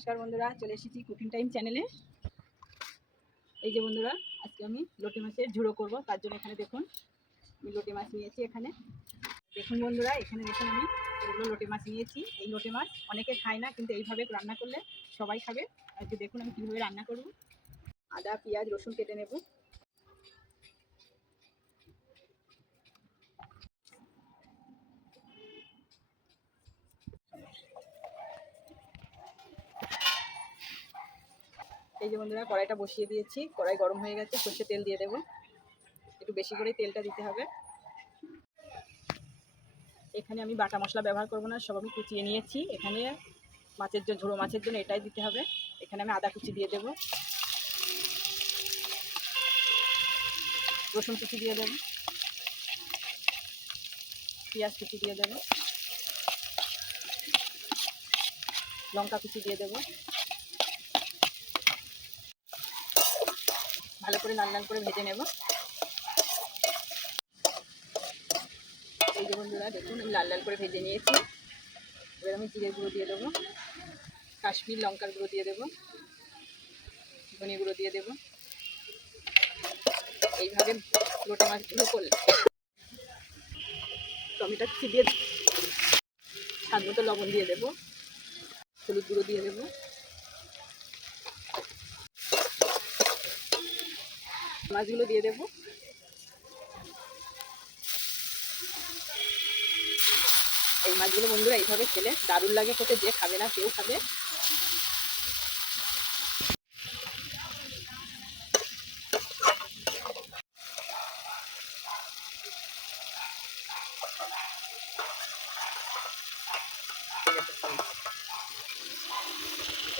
নমস্কার বন্ধুরা, চলে এসেছি কুকিং টাইম চ্যানেলে। এই যে বন্ধুরা, আজকে আমি লোটে মাছের ঝুড়ো করব। তার জন্য এখানে দেখুন আমি লোটে মাছ নিয়েছি। এখানে দেখুন বন্ধুরা, এখানে দেখুন আমি এগুলো লোটে মাছ নিয়েছি। এই লোটে মাছ অনেকে খায় না, কিন্তু এইভাবে রান্না করলে সবাই খাবে। আজকে দেখুন আমি কীভাবে রান্না করব। আদা, পেঁয়াজ, রসুন কেটে নেব। এই যে বন্ধুরা, কড়াইটা বসিয়ে দিয়েছি। কড়াই গরম হয়ে গেছে, সর্ষে তেল দিয়ে দেবো। একটু বেশি করে তেলটা দিতে হবে। এখানে আমি বাটা মশলা ব্যবহার করব না, সব আমি কুচিয়ে নিয়েছি। এখানে মাছের জন্য, ঝোড়ো মাছের জন্য এটাই দিতে হবে। এখানে আমি আদা কুচি দিয়ে দেবো, রসুন কুচি দিয়ে দেবো, পেঁয়াজ কুচি দিয়ে দেবো, লঙ্কা কুচি দিয়ে দেবো। ভালো করে লাল লাল করে ভেজে নেব। এই যে বন্ধুরা দেখুন, আমি লাল লাল করে ভেজে নিয়েছি। এবার আমি জিরে গুঁড়ো দিয়ে দেবো, কাশ্মীর লঙ্কার গুঁড়ো দিয়ে দেবো, ধনে গুঁড়ো দিয়ে দেবো। এইভাবে লোটে মাছগুলো করলে টমেটো কুচি দিয়ে স্বাদ মতো লবণ দিয়ে দেবো, হলুদ গুঁড়ো দিয়ে দেবো, মাছগুলো দিয়ে দেবো। এই মাছগুলো বন্ধুরা এইভাবে খেলে দারুণ লাগে খেতে, যে খাবে না কেউ খাবে।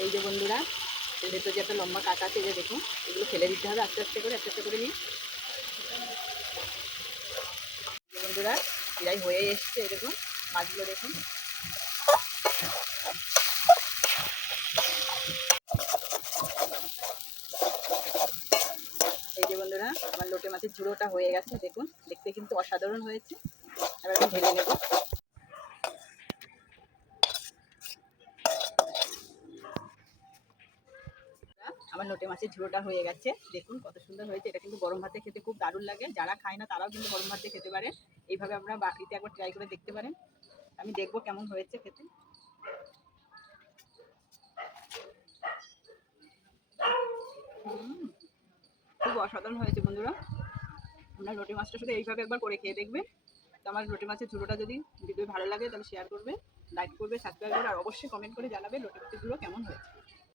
এই যে বন্ধুরা, এর ভেতর যে একটা লম্বা কাটা আছে, যে দেখুন এগুলো ফেলে দিতে হবে আস্তে আস্তে করে নিয়ে। বন্ধুরা প্রায় হয়ে এসছে, এই দেখুন মাছগুলো দেখুন। এই যে বন্ধুরা, আমার লোটে মাছের ঝুড়োটা হয়ে গেছে। দেখুন দেখতে কিন্তু অসাধারণ হয়েছে। এবার আমি ঢেলে নেব। আমার লোটে মাছের ঝুড়োটা হয়ে গেছে, দেখুন কত সুন্দর হয়েছে। এটা কিন্তু গরম ভাতে খেতে খুব দারুণ লাগে। যারা খায় না তারাও কিন্তু গরম ভাতে খেতে পারে। এইভাবে আমরা বাড়িতে একবার ট্রাই করে দেখতে পারেন। আমি দেখবো কেমন হয়েছে খেতে। খুব অসাধারণ হয়েছে বন্ধুরা। আপনার লোটে মাছটা শুধু এইভাবে একবার করে খেয়ে দেখবেন। তো আমার লোটে মাছের ঝুড়োটা যদি ভিডিও ভালো লাগে তাহলে শেয়ার করবে, লাইক করবে, সাবস্ক্রাইব করবে, আর অবশ্যই কমেন্ট করে জানাবে লোটে মাছের ঝুড়ো কেমন হয়েছে।